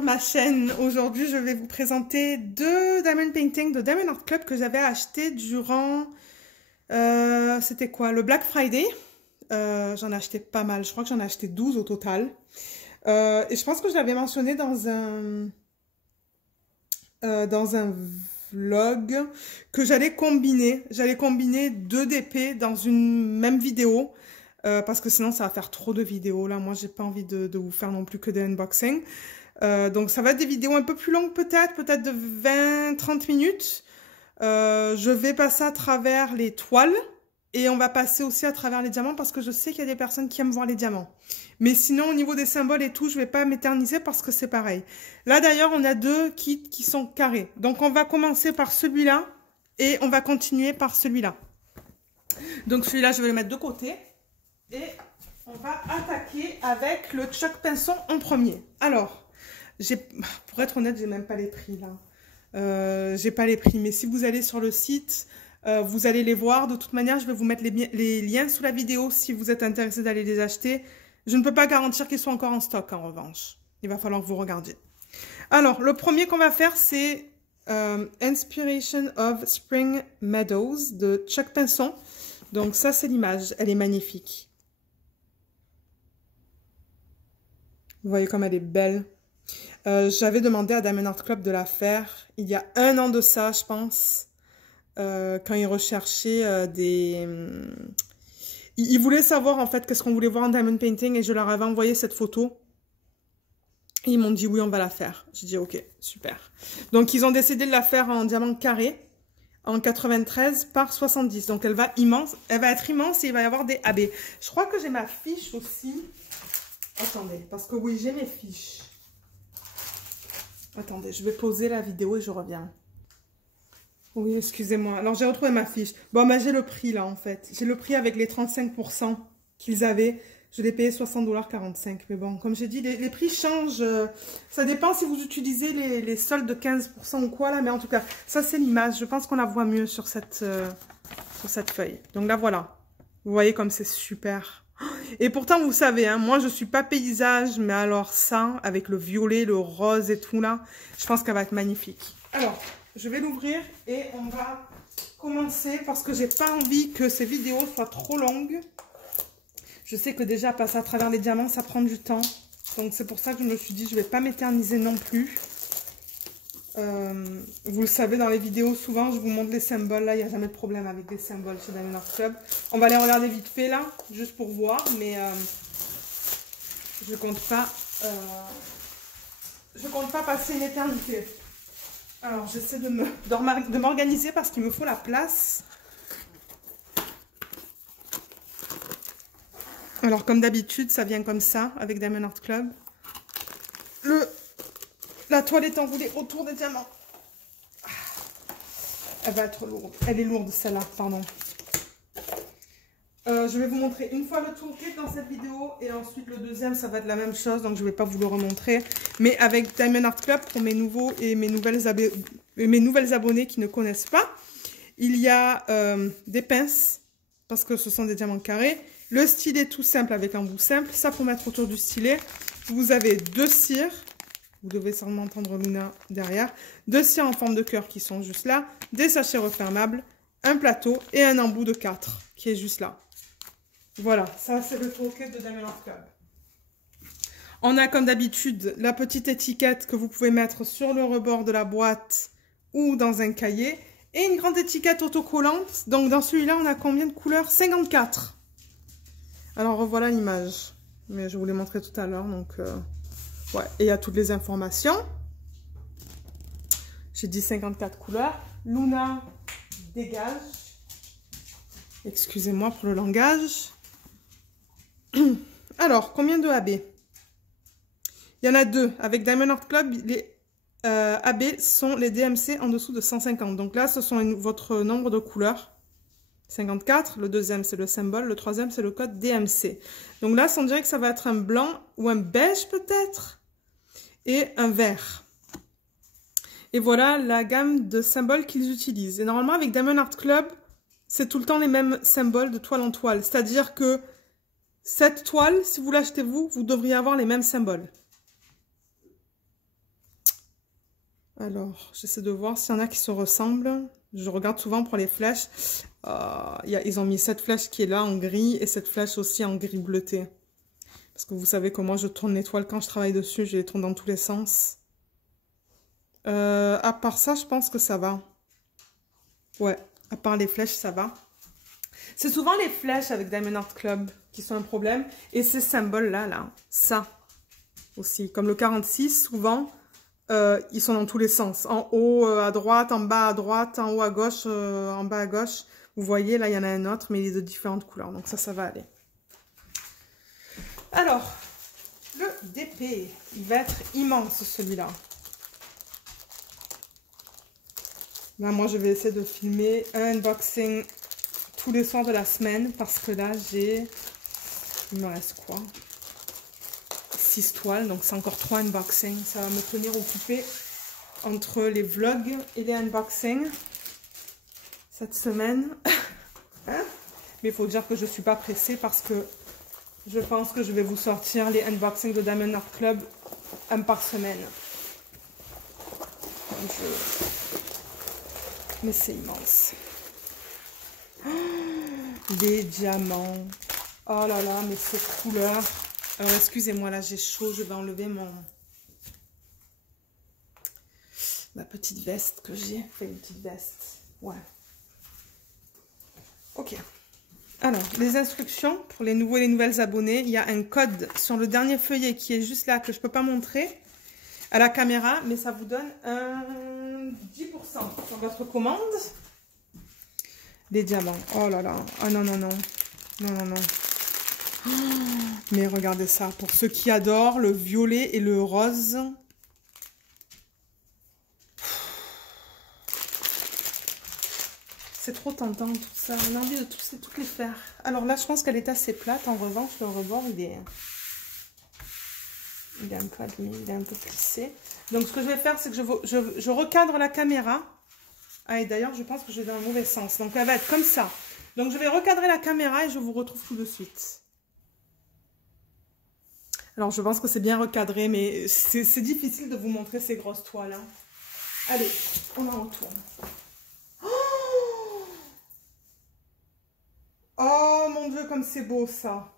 sur ma chaîne. Aujourd'hui, je vais vous présenter deux diamond paintings de Diamond Art Club que j'avais acheté durant, c'était quoi, le Black Friday. J'en ai acheté pas mal, je crois que j'en ai acheté 12 au total. Et je pense que je l'avais mentionné dans un vlog que j'allais combiner deux DP dans une même vidéo. Parce que sinon ça va faire trop de vidéos là, moi j'ai pas envie de vous faire non plus que des unboxings, donc ça va être des vidéos un peu plus longues peut-être de 20-30 minutes. Je vais passer à travers les toiles et on va passer aussi à travers les diamants parce que je sais qu'il y a des personnes qui aiment voir les diamants, mais sinon au niveau des symboles et tout je vais pas m'éterniser parce que c'est pareil. Là d'ailleurs on a deux kits qui sont carrés, donc on va commencer par celui-là et on va continuer par celui-là. Donc celui-là je vais le mettre de côté. Et on va attaquer avec le Chuck Pinson en premier. Alors, pour être honnête, j'ai même pas les prix là. J'ai pas les prix, mais si vous allez sur le site, vous allez les voir. De toute manière, je vais vous mettre les liens sous la vidéo si vous êtes intéressé d'aller les acheter. Je ne peux pas garantir qu'ils soient encore en stock en revanche. Il va falloir que vous regardiez. Alors, le premier qu'on va faire, c'est Inspiration of Spring Meadows de Chuck Pinson. Donc ça, c'est l'image. Elle est magnifique. Vous voyez comme elle est belle. J'avais demandé à Diamond Art Club de la faire il y a 1 an de ça, je pense. Quand ils recherchaient des... Ils voulaient savoir en fait qu'est-ce qu'on voulait voir en diamond painting et je leur avais envoyé cette photo. Et ils m'ont dit oui, on va la faire. J'ai dit ok, super. Donc ils ont décidé de la faire en diamant carré, en 93 par 70. Donc elle va être immense et il va y avoir des AB. Je crois que j'ai ma fiche aussi. Attendez, parce que oui, j'ai mes fiches. Attendez, je vais poser la vidéo et je reviens. Oui, excusez-moi. Alors, j'ai retrouvé ma fiche. Bon, bah, j'ai le prix, là, en fait. J'ai le prix avec les 35% qu'ils avaient. Je l'ai payé 60,45 $. Mais bon, comme j'ai dit, les prix changent. Ça dépend si vous utilisez les soldes de 15% ou quoi, là. Mais en tout cas, ça, c'est l'image. Je pense qu'on la voit mieux sur cette feuille. Donc là, voilà. Vous voyez comme c'est super. Et pourtant, vous savez, hein, moi, je suis pas paysage, mais alors ça, avec le violet, le rose et tout là, je pense qu'elle va être magnifique. Alors, je vais l'ouvrir et on va commencer parce que j'ai pas envie que ces vidéos soient trop longues. Je sais que déjà, passer à travers les diamants, ça prend du temps. Donc, c'est pour ça que je me suis dit, je vais pas m'éterniser non plus. Vous le savez, dans les vidéos, souvent, je vous montre les symboles. Là, il n'y a jamais de problème avec les symboles chez Diamond Art Club. On va les regarder vite fait, là, juste pour voir. Mais je compte pas passer une éternité. Alors, j'essaie de m'organiser parce qu'il me faut la place. Alors, comme d'habitude, ça vient comme ça, avec Diamond Art Club. La toile est enroulée autour des diamants. Elle va être lourde. Elle est lourde, celle-là, pardon. Je vais vous montrer une fois le toolkit dans cette vidéo. Et ensuite, le deuxième, ça va être la même chose. Donc, je ne vais pas vous le remontrer. Mais avec Diamond Art Club, pour mes nouveaux et mes nouvelles abonnés qui ne connaissent pas, il y a des pinces, parce que ce sont des diamants carrés. Le stylet tout simple avec un bout simple. Ça, pour mettre autour du stylet. Vous avez 2 cires. Vous devez sûrement entendre Luna derrière. 2 cires en forme de cœur qui sont juste là. Des sachets refermables. Un plateau et un embout de 4 qui est juste là. Voilà, ça c'est le toolkit de Diamond Art Club. On a comme d'habitude la petite étiquette que vous pouvez mettre sur le rebord de la boîte ou dans un cahier. Et une grande étiquette autocollante. Donc dans celui-là, on a combien de couleurs? 54. Alors revoilà l'image. Mais je vous l'ai montré tout à l'heure, donc... ouais, et il y a toutes les informations. J'ai dit 54 couleurs. Luna dégage. Excusez-moi pour le langage. Alors, combien de AB? Il y en a 2. Avec Diamond Art Club, les AB sont les DMC en dessous de 150. Donc là, ce sont votre nombre de couleurs. 54. Le deuxième, c'est le symbole. Le troisième, c'est le code DMC. Donc là, on dirait que ça va être un blanc ou un beige peut-être. Et un vert. Et voilà la gamme de symboles qu'ils utilisent. Et normalement, avec Diamond Art Club, c'est tout le temps les mêmes symboles de toile en toile. C'est-à-dire que cette toile, si vous l'achetez vous devriez avoir les mêmes symboles. Alors, j'essaie de voir s'il y en a qui se ressemblent. Je regarde souvent pour les flèches. Ils ont mis cette flèche qui est là en gris et cette flèche aussi en gris bleuté. Parce que vous savez comment je tourne les toiles quand je travaille dessus. Je les tourne dans tous les sens. À part ça, je pense que ça va. Ouais, à part les flèches, ça va. C'est souvent les flèches avec Diamond Art Club qui sont un problème. Et ces symboles-là, ça aussi. Comme le 46, souvent, ils sont dans tous les sens. En haut à droite, en bas à droite, en haut à gauche, en bas à gauche. Vous voyez, là, il y en a un autre, mais il est de différentes couleurs. Donc ça va aller. Alors, le DP, il va être immense, celui-là. Là, moi, je vais essayer de filmer un unboxing tous les soirs de la semaine parce que là, il me reste quoi? 6 toiles, donc c'est encore 3 unboxings. Ça va me tenir occupée entre les vlogs et les unboxings cette semaine. Hein? Mais il faut dire que je ne suis pas pressée parce que je pense que je vais vous sortir les unboxings de Diamond Art Club un par semaine. Mais c'est immense. Les diamants. Oh là là, mais ces couleurs. Alors, excusez-moi, là, j'ai chaud. Je vais enlever ma petite veste que j'ai. Fait une petite veste. Ouais. Ok. Alors, les instructions pour les nouveaux et les nouvelles abonnés. Il y a un code sur le dernier feuillet qui est juste là, que je ne peux pas montrer à la caméra, mais ça vous donne un 10% sur votre commande. Les diamants. Oh là là. Ah non, non, non. Non, non, non. Oh, mais regardez ça. Pour ceux qui adorent le violet et le rose. C'est trop tentant tout ça. On a envie de toutes les faire. Alors là, je pense qu'elle est assez plate. En revanche, le rebord, il est un peu abîmé, il est un peu plissé. Donc, ce que je vais faire, c'est que je recadre la caméra. Ah, et d'ailleurs, je pense que je vais dans le mauvais sens. Donc, elle va être comme ça. Donc, je vais recadrer la caméra et je vous retrouve tout de suite. Alors, je pense que c'est bien recadré, mais c'est difficile de vous montrer ces grosses toiles. Hein. Allez, on en retourne. Oh mon Dieu, comme c'est beau ça.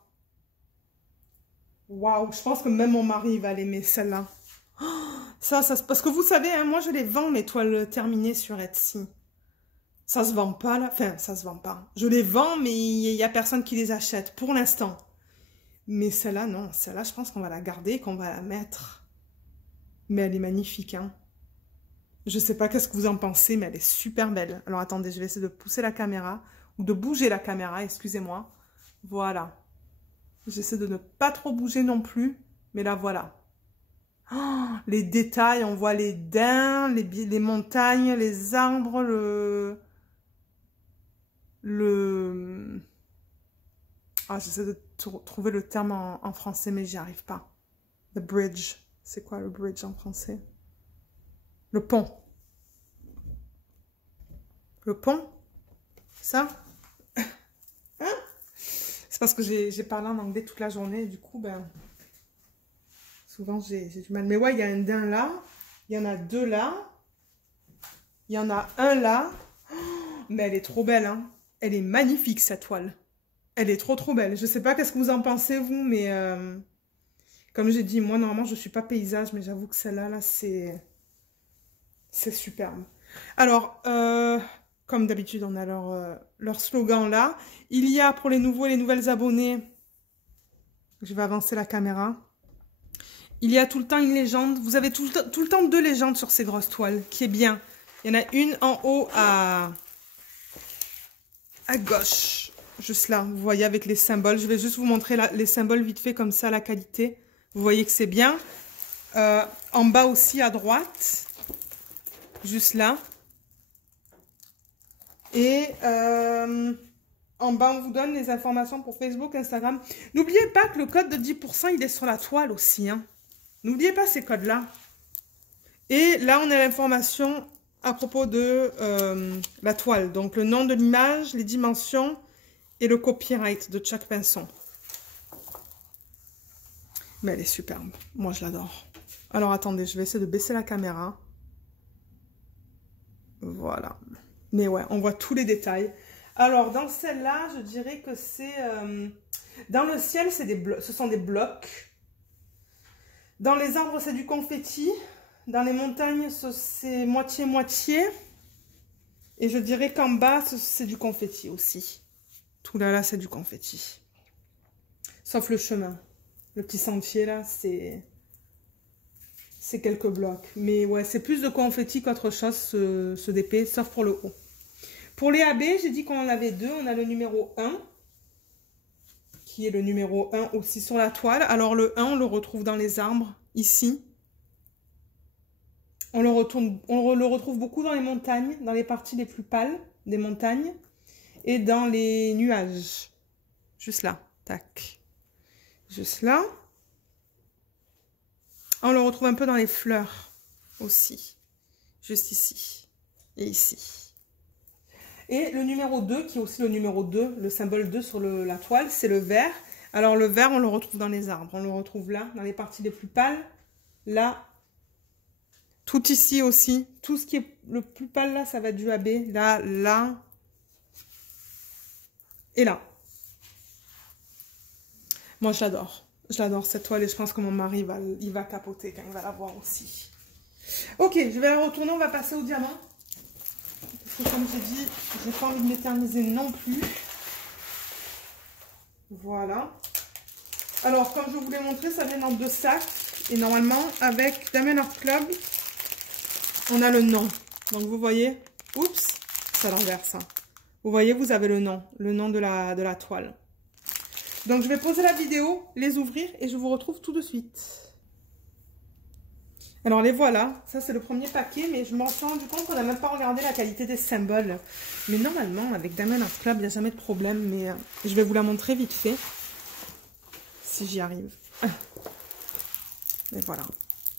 Waouh, je pense que même mon mari va l'aimer celle-là. Ça, parce que vous savez, hein, moi je les vends mes toiles terminées sur Etsy. Ça se vend pas là, enfin ça se vend pas. Je les vends mais il n'y a personne qui les achète pour l'instant. Mais celle-là, non, celle-là je pense qu'on va la garder et qu'on va la mettre. Mais elle est magnifique, hein. Je sais pas qu'est-ce que vous en pensez, mais elle est super belle. Alors attendez, je vais essayer de pousser la caméra. Ou de bouger la caméra, excusez-moi. Voilà. J'essaie de ne pas trop bouger non plus. Mais là, voilà. Oh, les détails, on voit les daims, les montagnes, les arbres, Ah, j'essaie de trouver le terme en français, mais j'y arrive pas. The bridge. C'est quoi le bridge en français? Le pont. Le pont? Ça? Hein? C'est parce que j'ai parlé en anglais toute la journée, et du coup, ben, souvent j'ai du mal. Mais ouais, il y a un daim là, il y en a 2 là, il y en a un là. Oh, mais elle est trop belle, hein. Elle est magnifique, cette toile. Elle est trop belle. Je sais pas qu'est-ce que vous en pensez, vous, mais comme j'ai dit, moi, normalement, je suis pas paysage, mais j'avoue que celle-là, là, c'est superbe. Alors, comme d'habitude, on a leur slogan là. Il y a pour les nouveaux et les nouvelles abonnés, je vais avancer la caméra. Il y a tout le temps une légende. Vous avez tout le temps 2 légendes sur ces grosses toiles, qui est bien. Il y en a une en haut à gauche, juste là. Vous voyez avec les symboles. Je vais juste vous montrer les symboles vite fait comme ça, la qualité. Vous voyez que c'est bien. En bas aussi à droite, juste là. Et en bas, on vous donne les informations pour Facebook, Instagram. N'oubliez pas que le code de 10%, il est sur la toile aussi. Hein. N'oubliez pas ces codes-là. Et là, on a l'information à propos de la toile. Donc, le nom de l'image, les dimensions et le copyright de chaque pinceau. Mais elle est superbe. Moi, je l'adore. Alors, attendez, je vais essayer de baisser la caméra. Voilà. Mais ouais, on voit tous les détails. Alors, dans celle-là, je dirais que c'est... dans le ciel, ce sont des blocs. Dans les arbres, c'est du confetti. Dans les montagnes, c'est moitié-moitié. Et je dirais qu'en bas, c'est du confetti aussi. Tout là, c'est du confetti. Sauf le chemin. Le petit sentier, là, c'est quelques blocs. Mais ouais, c'est plus de confetti qu'autre chose, ce DP, sauf pour le haut. Pour les AB, j'ai dit qu'on en avait deux. On a le numéro 1, qui est le numéro 1 aussi sur la toile. Alors le 1, on le retrouve dans les arbres, ici. On le retrouve beaucoup dans les montagnes, dans les parties les plus pâles des montagnes. Et dans les nuages. Juste là, tac. Juste là. On le retrouve un peu dans les fleurs aussi. Juste ici. Et ici. Et le numéro 2, qui est aussi le numéro 2, le symbole 2 sur la toile, c'est le vert. Alors le vert, on le retrouve dans les arbres. On le retrouve là, dans les parties les plus pâles. Là. Tout ici aussi. Tout ce qui est le plus pâle là, ça va être du AB. Là, là. Et là. Moi, je l'adore. Je l'adore cette toile et je pense que mon mari, il va capoter quand il va la voir aussi. Ok, je vais la retourner. On va passer au diamant. Parce que comme j'ai dit, je n'ai pas envie de m'éterniser non plus. Voilà. Alors, comme je vous l'ai montré, ça vient dans 2 sacs. Et normalement, avec Diamond Art Club, on a le nom. Donc, vous voyez, oups, c'est à l'envers ça. Vous voyez, vous avez le nom de la toile. Donc, je vais poser la vidéo, les ouvrir et je vous retrouve tout de suite. Alors, les voilà. Ça, c'est le premier paquet, mais je m'en suis rendu compte qu'on n'a même pas regardé la qualité des symboles. Mais normalement, avec Diamond Art Club, il n'y a jamais de problème. Mais je vais vous la montrer vite fait, si j'y arrive. Et voilà.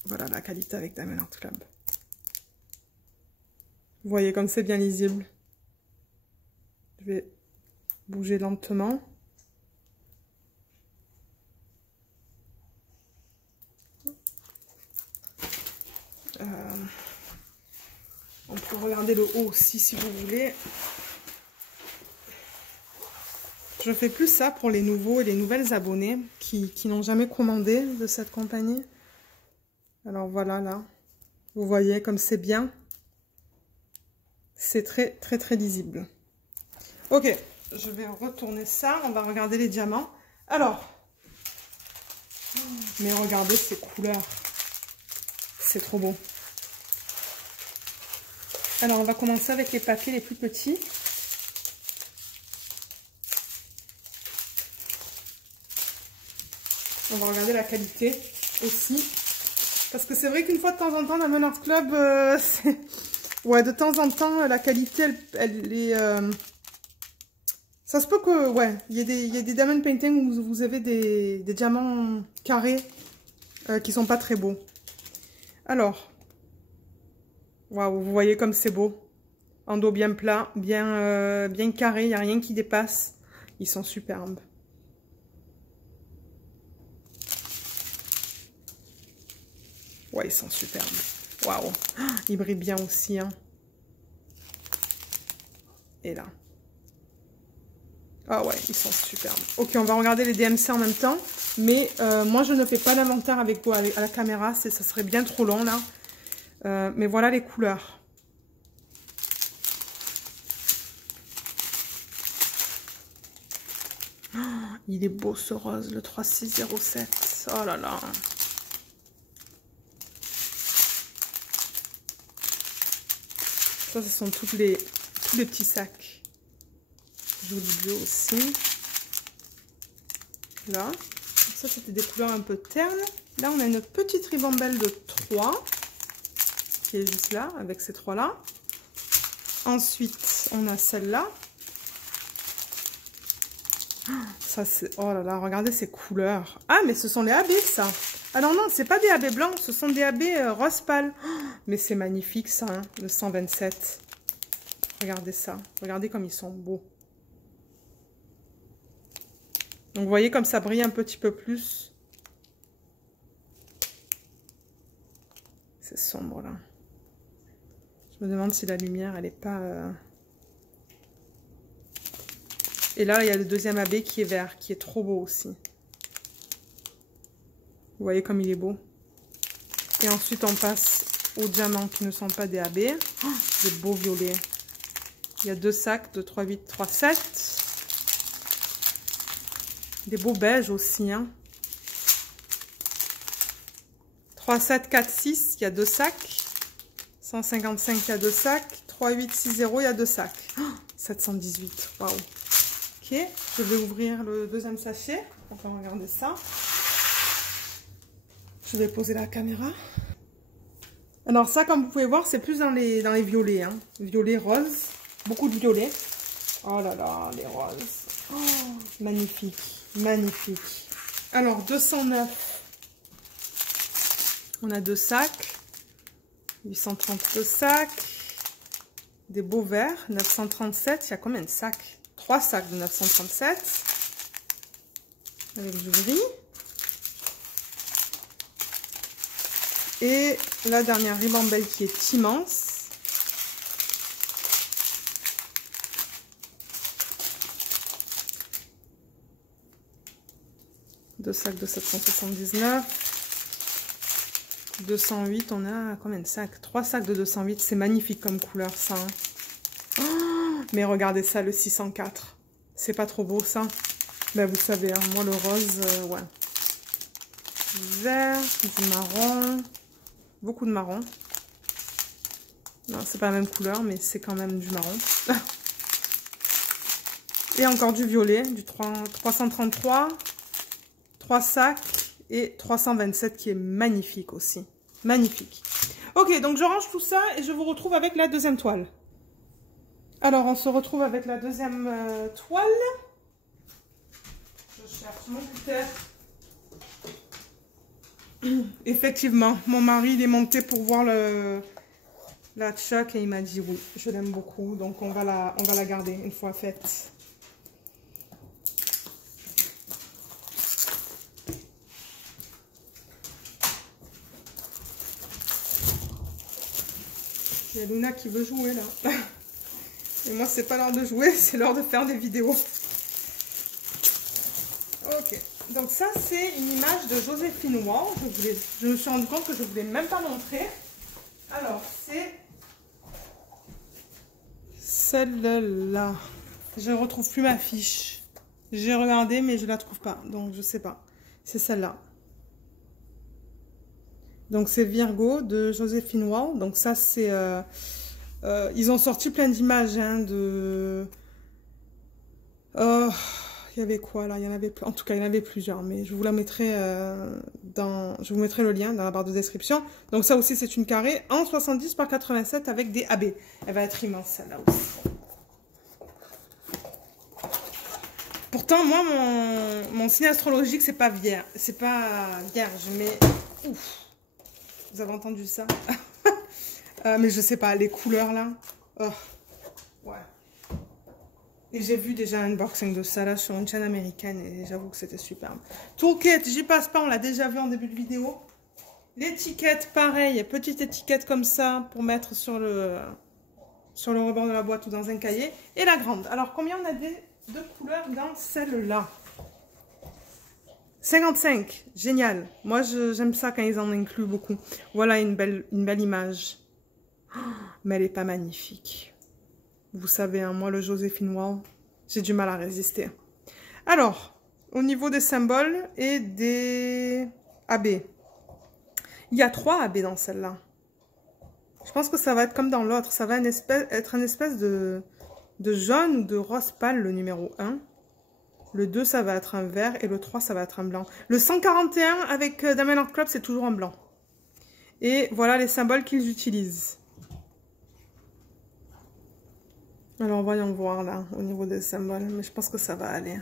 Voilà la qualité avec Diamond Art Club. Vous voyez comme c'est bien lisible. Je vais bouger lentement. On peut regarder le haut aussi si vous voulez. Je fais plus ça pour les nouveaux et les nouvelles abonnés qui n'ont jamais commandé de cette compagnie. Alors voilà là. Vous voyez comme c'est bien. C'est très lisible. Ok, je vais retourner ça. On va regarder les diamants. Alors, mais regardez ces couleurs. C'est trop beau. Alors, on va commencer avec les paquets les plus petits. On va regarder la qualité aussi. Parce que c'est vrai qu'une fois de temps en temps, Diamond Art Club, ouais, de temps en temps, la qualité, elle est... Ça se peut que, ouais, il y a des diamond painting où vous avez des diamants carrés qui sont pas très beaux. Alors, waouh, vous voyez comme c'est beau. En dos bien plat, bien carré, il n'y a rien qui dépasse. Ils sont superbes. Ouais, ils sont superbes. Waouh, ils brillent bien aussi, hein. Et là. Ah ouais, ils sont superbes. Ok, on va regarder les DMC en même temps. Mais moi, je ne fais pas l'inventaire avec vous à la caméra. Ça serait bien trop long, là. Mais voilà les couleurs. Oh, il est beau, ce rose, le 3607. Oh là là. Ça, ce sont tous les petits sacs. Joli bleu aussi. Là. Ça, c'était des couleurs un peu ternes. Là, on a une petite ribambelle de 3. Qui est juste là, avec ces 3-là. Ensuite, on a celle-là. Ça, c'est... Oh là là, regardez ces couleurs. Ah, mais ce sont les AB, ça. Ah non, non, c'est pas des AB blancs. Ce sont des AB rose pâle. Mais c'est magnifique, ça, hein, le 127. Regardez ça. Regardez comme ils sont beaux. Donc, vous voyez comme ça brille un petit peu plus. C'est sombre, là. Je Je me demande si la lumière, elle est pas... Et là, il y a le deuxième AB qui est vert, qui est trop beau aussi. Vous voyez comme il est beau. Et ensuite, on passe aux diamants qui ne sont pas des AB. Oh, des beaux violets. Il y a 2 sacs de 3, 8, 3, 7. Des beaux beiges aussi, hein. 3, 7, 4, 6, il y a 2 sacs. 155, il y a 2 sacs. 3, 8, 6, 0, il y a 2 sacs. Oh, 718, waouh. Ok, je vais ouvrir le deuxième sachet. On va regarder ça. Je vais poser la caméra. Alors ça, comme vous pouvez voir, c'est plus dans les violets. Hein. Violet, rose. Beaucoup de violets. Oh là là, les roses. Oh, magnifique, magnifique. Alors, 209. On a 2 sacs. 832 sacs. Des beaux verts. 937. Il y a combien de sacs? 3 sacs de 937. Avec du gris. Et la dernière ribambelle qui est immense. Deux sacs de 779. 208, on a combien de sacs? 3 sacs de 208, c'est magnifique comme couleur ça. Hein. Oh, mais regardez ça, le 604. C'est pas trop beau ça? Ben vous savez, hein, moi le rose, ouais. Vert, du marron. Beaucoup de marron. Non, c'est pas la même couleur, mais c'est quand même du marron. Et encore du violet, du 333. 3 sacs et 327 qui est magnifique aussi. Magnifique. Ok, donc je range tout ça et je vous retrouve avec la deuxième toile. Alors, on se retrouve avec la deuxième toile. Je cherche mon cutter. Effectivement, mon mari il est monté pour voir la Chuck et il m'a dit oui, je l'aime beaucoup, donc on va la garder une fois faite. Il y a Luna qui veut jouer là. Et moi c'est pas l'heure de jouer, c'est l'heure de faire des vidéos. Ok. Donc ça, c'est une image de Joséphine Ward. Je me suis rendu compte que je ne voulais même pas montrer. Alors, c'est celle-là. Je ne retrouve plus ma fiche. J'ai regardé, mais je ne la trouve pas. Donc, je ne sais pas. C'est celle-là. Donc, c'est Virgo de Joséphine Ward. Donc, ça, c'est... ils ont sorti plein d'images hein, de... il y avait quoi là? Il y en avait, en tout cas, il y en avait plusieurs, mais je vous la mettrai je vous mettrai le lien dans la barre de description. Donc ça aussi, c'est une carrée en 70 par 87 avec des AB. Elle va être immense celle-là aussi. Pourtant, moi, mon signe astrologique, c'est pas vierge, mais ouf, vous avez entendu ça? Mais je sais pas, les couleurs là. Oh. Ouais. Et j'ai vu déjà un unboxing de ça là sur une chaîne américaine et j'avoue que c'était superbe. Toolkit, j'y passe pas, on l'a déjà vu en début de vidéo. L'étiquette, pareil, petite étiquette comme ça pour mettre sur le rebord de la boîte ou dans un cahier. Et la grande. Alors combien on a de couleurs dans celle-là? 55, génial. Moi j'aime ça quand ils en incluent beaucoup. Voilà une belle image. Oh, mais elle est pas magnifique. Vous savez, hein, moi, le Joséphine Ward, j'ai du mal à résister. Alors, au niveau des symboles et des AB. Il y a 3 AB dans celle-là. Je pense que ça va être comme dans l'autre. Ça va être une espèce de jaune ou de rose pâle, le numéro 1. Le 2, ça va être un vert. Et le 3, ça va être un blanc. Le 141 avec Diamond Art Club, c'est toujours en blanc. Et voilà les symboles qu'ils utilisent. Alors, voyons voir là, au niveau des symboles. Mais je pense que ça va aller.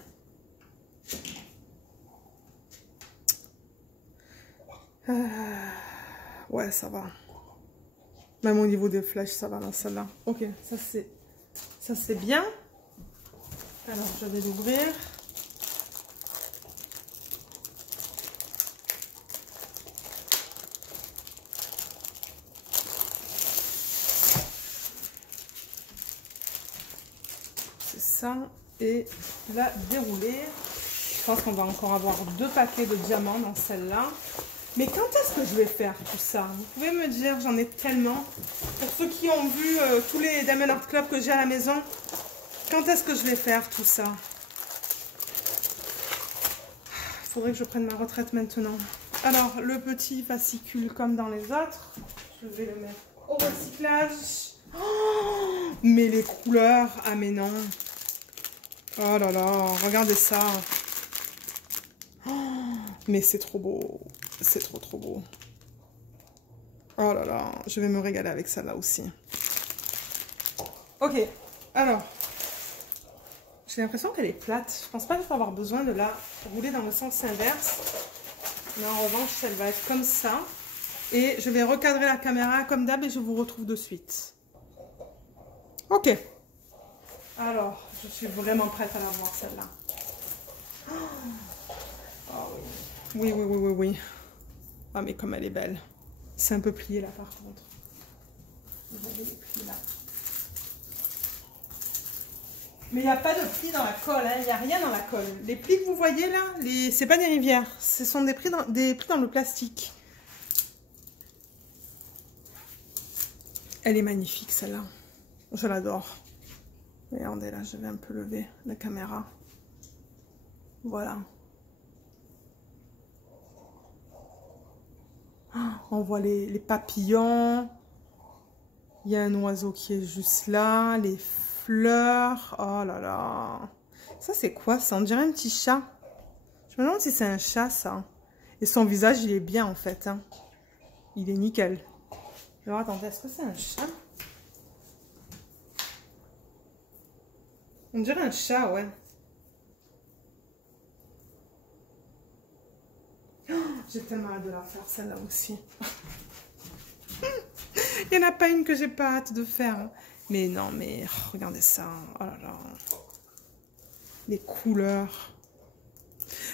Ouais, ça va. Même au niveau des flèches, ça va dans celle-là. Ok, ça c'est bien. Alors, je vais l'ouvrir. ça et la dérouler. Je pense qu'on va encore avoir 2 paquets de diamants dans celle-là. Mais quand est-ce que je vais faire tout ça? Vous pouvez me dire, j'en ai tellement. Pour ceux qui ont vu tous les Diamond Art Club que j'ai à la maison, quand est-ce que je vais faire tout ça? Il faudrait que je prenne ma retraite maintenant. Alors, le petit fascicule comme dans les autres. Je vais le mettre au recyclage. Oh, mais les couleurs, ah mais non. Oh là là, regardez ça. Oh, mais c'est trop beau. C'est trop trop beau. Oh là là, je vais me régaler avec ça là aussi. Ok, alors. J'ai l'impression qu'elle est plate. Je pense pas qu'il faut avoir besoin de la rouler dans le sens inverse. Mais en revanche, elle va être comme ça. Et je vais recadrer la caméra comme d'hab et je vous retrouve de suite. Ok. Alors, je suis vraiment prête à la voir celle-là. Oh, oui, oui, oui, oui, oui. Ah, mais comme elle est belle. C'est un peu plié là par contre. Vous avez les plis là. Mais il n'y a pas de plis dans la colle, hein. Il n'y a rien dans la colle. Les plis que vous voyez là, c'est pas des rivières. Ce sont des plis dans le plastique. Elle est magnifique celle-là. Je l'adore. Regardez là, je vais un peu lever la caméra. Voilà. On voit les papillons. Il y a un oiseau qui est juste là. Les fleurs. Oh là là. Ça, c'est quoi ça? On dirait un petit chat. Je me demande si c'est un chat, ça. Et son visage, il est bien, en fait. Hein. Il est nickel. Alors, attendez, est-ce que c'est un chat? On dirait un chat, ouais. Oh, j'ai tellement hâte de la faire, celle-là aussi. Il n'y en a pas une que j'ai pas hâte de faire. Mais non, mais oh, regardez ça. Oh là là. Les couleurs.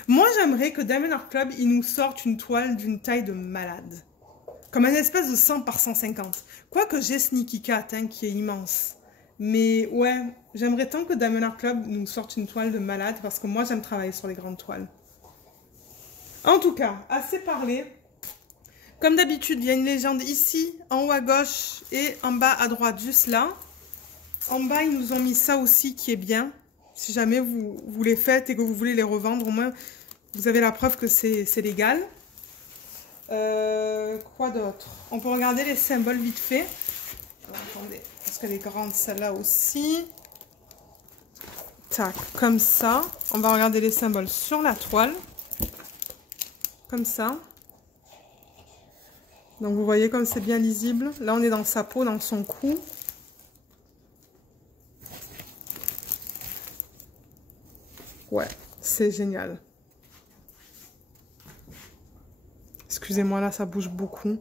Moi, j'aimerais que Diamond Art Club, il nous sorte une toile d'une taille de malade. Comme un espèce de 100 par 150. Quoique j'ai Sneaky Cat, hein, qui est immense. Mais ouais, j'aimerais tant que Diamond Art Club nous sorte une toile de malade. Parce que moi, j'aime travailler sur les grandes toiles. En tout cas, assez parlé. Comme d'habitude, il y a une légende ici, en haut à gauche et en bas à droite, juste là. En bas, ils nous ont mis ça aussi qui est bien. Si jamais vous les faites et que vous voulez les revendre, au moins, vous avez la preuve que c'est légal. Quoi d'autre? On peut regarder les symboles vite fait. Alors, attendez, parce qu'elle est grande celle-là aussi. Tac, comme ça. On va regarder les symboles sur la toile. Comme ça. Donc vous voyez comme c'est bien lisible. Là on est dans sa peau, dans son cou. Ouais, c'est génial. Excusez-moi, là ça bouge beaucoup.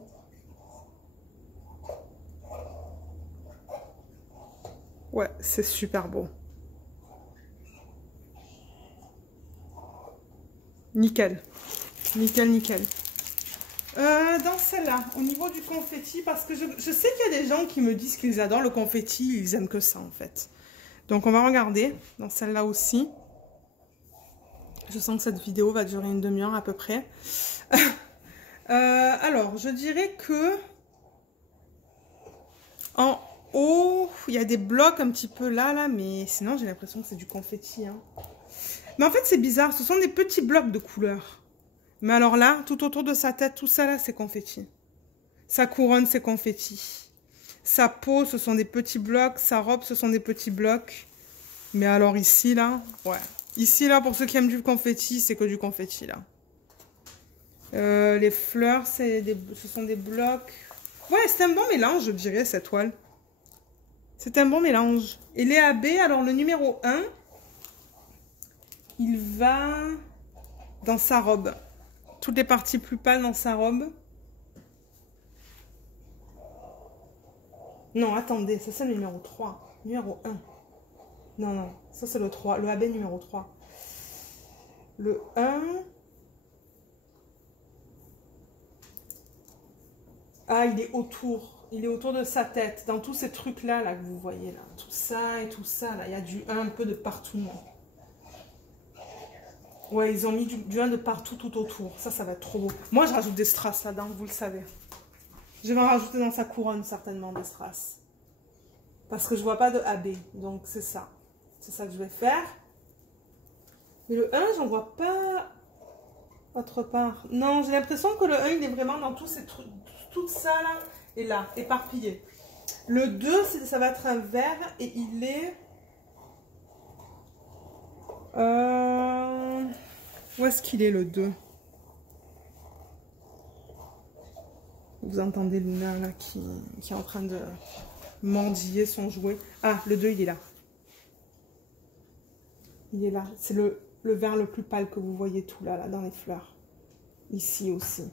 Ouais, c'est super beau. Nickel. Nickel, nickel. Dans celle-là, au niveau du confetti, parce que je sais qu'il y a des gens qui me disent qu'ils adorent le confetti, ils aiment que ça en fait. Donc on va regarder dans celle-là aussi. Je sens que cette vidéo va durer une demi-heure à peu près. Alors, je dirais que en haut, il y a des blocs un petit peu là, mais sinon j'ai l'impression que c'est du confetti. Hein. Mais en fait, c'est bizarre, ce sont des petits blocs de couleurs. Mais alors là, tout autour de sa tête, tout ça là, c'est confetti. Sa couronne, c'est confetti. Sa peau, ce sont des petits blocs. Sa robe, ce sont des petits blocs. Mais alors ici, là, ouais. Ici, là, pour ceux qui aiment du confetti, c'est que du confetti, là. Les fleurs, ce sont des blocs. Ouais, c'est un bon mélange, je dirais, cette toile. C'est un bon mélange. Et les AB, alors le numéro 1, il va dans sa robe. Toutes les parties plus pâles dans sa robe. Non, attendez, ça c'est le numéro 3. Numéro 1. Non, non, ça c'est le 3. Le AB numéro 3. Le 1. Ah, il est autour. Il est autour de sa tête, dans tous ces trucs-là là, que vous voyez là. Tout ça et tout ça, là. Il y a du 1 un peu de partout. Ouais, ils ont mis du 1 de partout, tout autour. Ça va être trop beau. Moi, je rajoute des strass là-dedans, vous le savez. Je vais en rajouter dans sa couronne, certainement, des strass. Parce que je vois pas de AB. Donc, c'est ça. C'est ça que je vais faire. Mais le 1, j'en vois pas autre part. Non, j'ai l'impression que le 1, il est vraiment dans tous ces trucs, tout ça là, et là, éparpillé. Le 2, ça va être un vert, et il est... Où est-ce qu'il est, le 2? Vous entendez Luna, là, qui est en train de mordiller son jouet. Ah, le 2, il est là. Il est là. C'est le vert le plus pâle que vous voyez tout là, dans les fleurs. Ici aussi.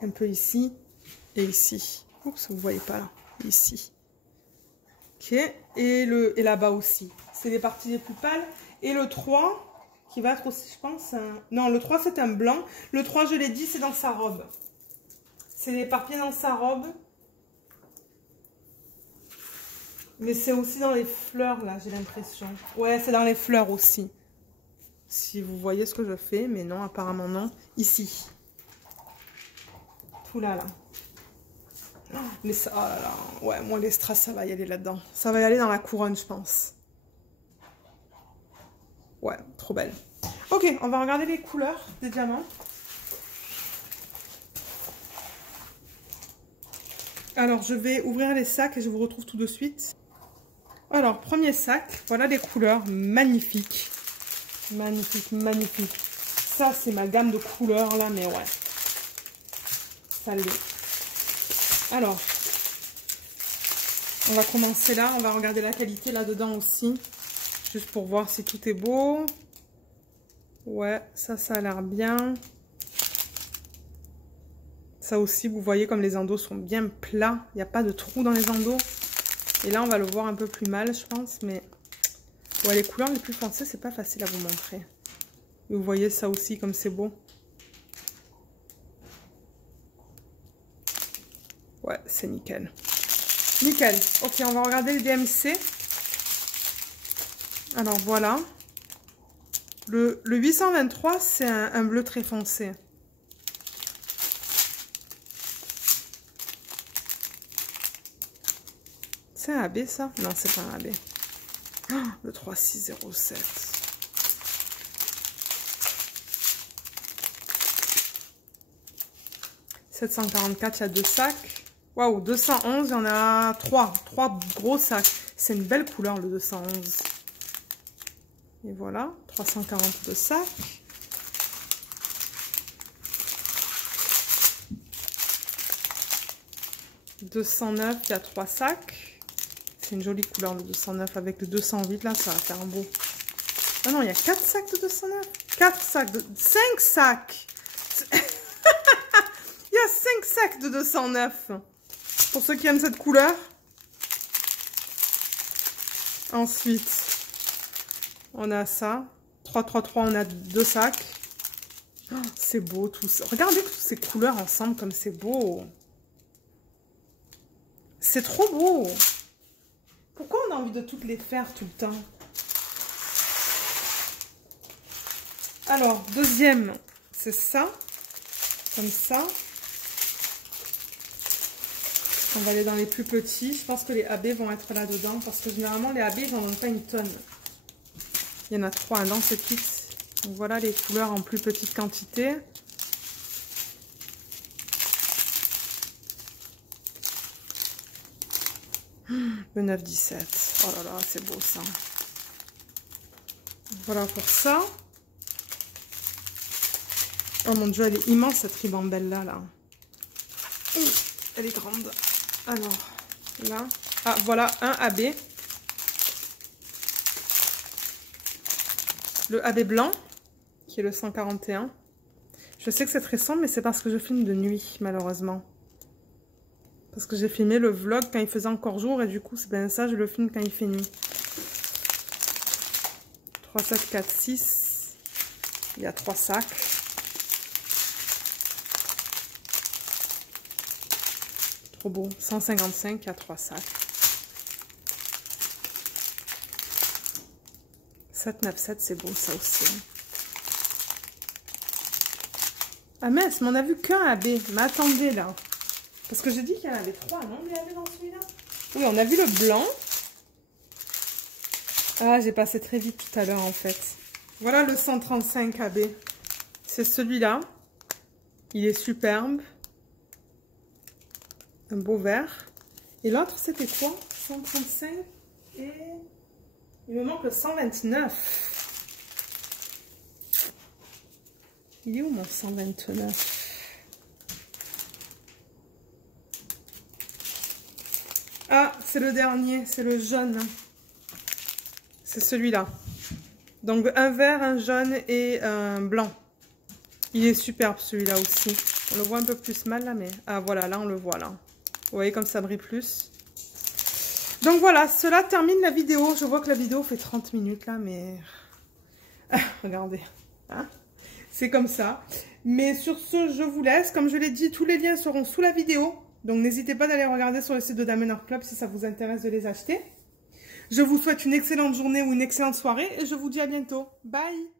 Un peu ici et ici. Oups, vous ne voyez pas là. Ici. Ok. Et là-bas aussi. C'est les parties les plus pâles. Et le 3, qui va être aussi, je pense, un... Non, le 3, c'est un blanc. Le 3, je l'ai dit, c'est dans sa robe. C'est éparpillé dans sa robe. Mais c'est aussi dans les fleurs, là, j'ai l'impression. Ouais, c'est dans les fleurs aussi. Si vous voyez ce que je fais, mais non, apparemment non. Ici. Tout là, là. Oh, mais ça, oh là là. Ouais, moi, les strass, ça va y aller là-dedans. Ça va y aller dans la couronne, je pense. Ouais, trop belle. Ok, on va regarder les couleurs des diamants. Alors, je vais ouvrir les sacs et je vous retrouve tout de suite. Alors, premier sac, voilà les couleurs magnifiques. Magnifique, magnifique. Ça, c'est ma gamme de couleurs là, mais ouais. Ça l'est. Alors, on va commencer là. On va regarder la qualité là-dedans aussi. Juste pour voir si tout est beau. Ouais, ça a l'air bien. Ça aussi, vous voyez comme les endos sont bien plats. Il n'y a pas de trou dans les endos. Et là, on va le voir un peu plus mal, je pense. Mais ouais, les couleurs les plus foncées, c'est pas facile à vous montrer. Et vous voyez ça aussi, comme c'est beau. Ouais, c'est nickel. Nickel. Ok, on va regarder les DMC. Alors, voilà. Le 823, c'est un bleu très foncé. C'est un AB, ça? Non, c'est pas un AB. Oh, le 3607. « 744, il y a 2 sacs. Waouh, 211, il y en a 3. 3 gros sacs. C'est une belle couleur, le 211. Et voilà, 342 sacs. « 209, il y a 3 sacs. C'est une jolie couleur, le 209. Avec le 208, là, ça va faire un beau. Ah non, il y a 4 sacs de 209. 4 sacs de... 5 sacs. Il y a 5 sacs de 209. Pour ceux qui aiment cette couleur. Ensuite, on a ça. 333, on a 2 sacs. Oh, c'est beau tout ça. Regardez toutes ces couleurs ensemble comme c'est beau. C'est trop beau. Pourquoi on a envie de toutes les faire tout le temps? Alors, deuxième, c'est ça. Comme ça. On va aller dans les plus petits. Je pense que les AB vont être là-dedans. Parce que généralement, les AB, ils n'en donnent pas une tonne. Il y en a 3 dans ce kit. Donc voilà les couleurs en plus petite quantité. Le 917. Oh là là, c'est beau ça. Voilà pour ça. Oh mon dieu, elle est immense cette ribambelle là. Elle est grande. Alors, là. Ah, voilà un AB. Le AB blanc, qui est le 141. Je sais que c'est très sombre, mais c'est parce que je filme de nuit, malheureusement. Parce que j'ai filmé le vlog quand il faisait encore jour, et du coup, c'est bien ça, je le filme quand il fait nuit. 3, 7, 4, 6. Il y a 3 sacs. trop beau. 155 à 3 sacs. 797, c'est beau ça aussi. Ah mince, mais on a vu qu'un AB. Mais attendez là. Parce que j'ai dit qu'il y en avait 3, non, des AB dans celui-là? Oui, on a vu le blanc. Ah, j'ai passé très vite tout à l'heure en fait. Voilà le 135 AB. C'est celui-là. Il est superbe. Un beau vert. Et l'autre, c'était quoi? 135 et... Il me manque le 129. Il est où mon 129? Ah, c'est le dernier, c'est le jaune. C'est celui-là. Donc un vert, un jaune et un blanc. Il est superbe celui-là aussi. On le voit un peu plus mal là, mais... Ah voilà, là on le voit là. Vous voyez comme ça brille plus. Donc voilà, cela termine la vidéo. Je vois que la vidéo fait 30 minutes là, mais... Ah, regardez. Hein, c'est comme ça. Mais sur ce, je vous laisse. Comme je l'ai dit, tous les liens seront sous la vidéo. Donc n'hésitez pas d'aller regarder sur le site de Diamond Art Club si ça vous intéresse de les acheter. Je vous souhaite une excellente journée ou une excellente soirée et je vous dis à bientôt. Bye!